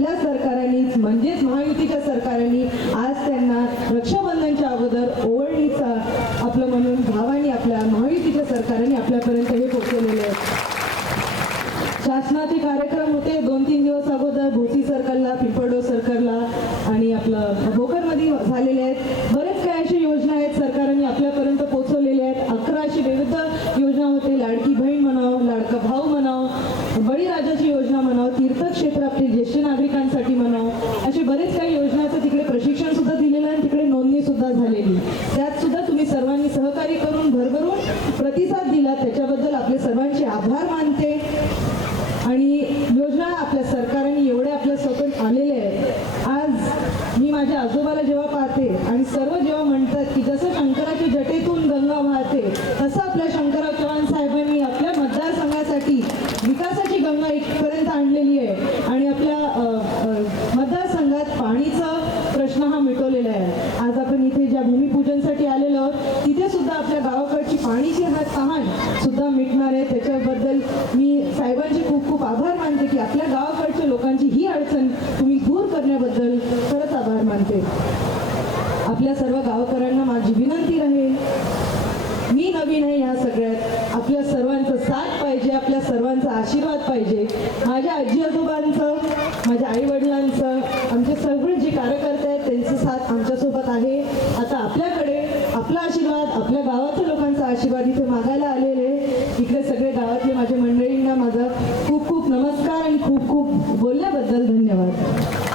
आपल्या सरकारांनीच म्हणजेच महायुतीच्या सरकारांनी आज त्यांना रक्षाबंधनच्या अगोदर ओवळणीचा आपलं म्हणून भावानी आपल्या महायुतीच्या सरकारांनी आपल्यापर्यंत हे पोहोचवलेलं आहे. शासनाचे कार्यक्रम होते दोन तीन दिवस अगोदर झालेली. त्यात सुद्धा तुम्ही सर्वांनी सहकार्य करून भरभरून प्रतिसाद दिला. त्याच्याबद्दल आपले सर्वांचे आभार मानते. आणि योजना आपल्या सरकारने एवढ्या आपल्यासोबत आलेल्या आहेत. आज मी माझ्या आजोबाला जेव्हा पाहते आणि सर्व जेव्हा म्हणतात की जसं गावाकडची हा तहान सुद्धा मिटणार आहे त्याच्याबद्दल मी साहेबांचे खूप खूप आभार मानते की आपल्या गावाकडच्या लोकांची ही अडचण तुम्ही दूर करण्याबद्दल खरंच आभार मानते. आपल्या सर्व गावकऱ्यांना माझी विनंती राहील. मी नवीन आहे ह्या सगळ्यात. आपल्या सर्वांचं साथ पाहिजे आपल्या सर्वांचा आशीर्वाद पाहिजे. माझ्या आजी आजोबांचं माझ्या आई वडिलांचं आमचे सगळे जे कार्यकर्ते आहेत त्यांचं साथ आमच्यासोबत आहे. आता आपल्याकडे आपला आशीर्वाद आपल्या गावाच्या लोकांना आशीर्वाद इथे मागायला आलेले इकडे सगळे गावातले माझ्या मंडळींना माझा खूप खूप नमस्कार आणि खूप खूप बोलल्याबद्दल धन्यवाद.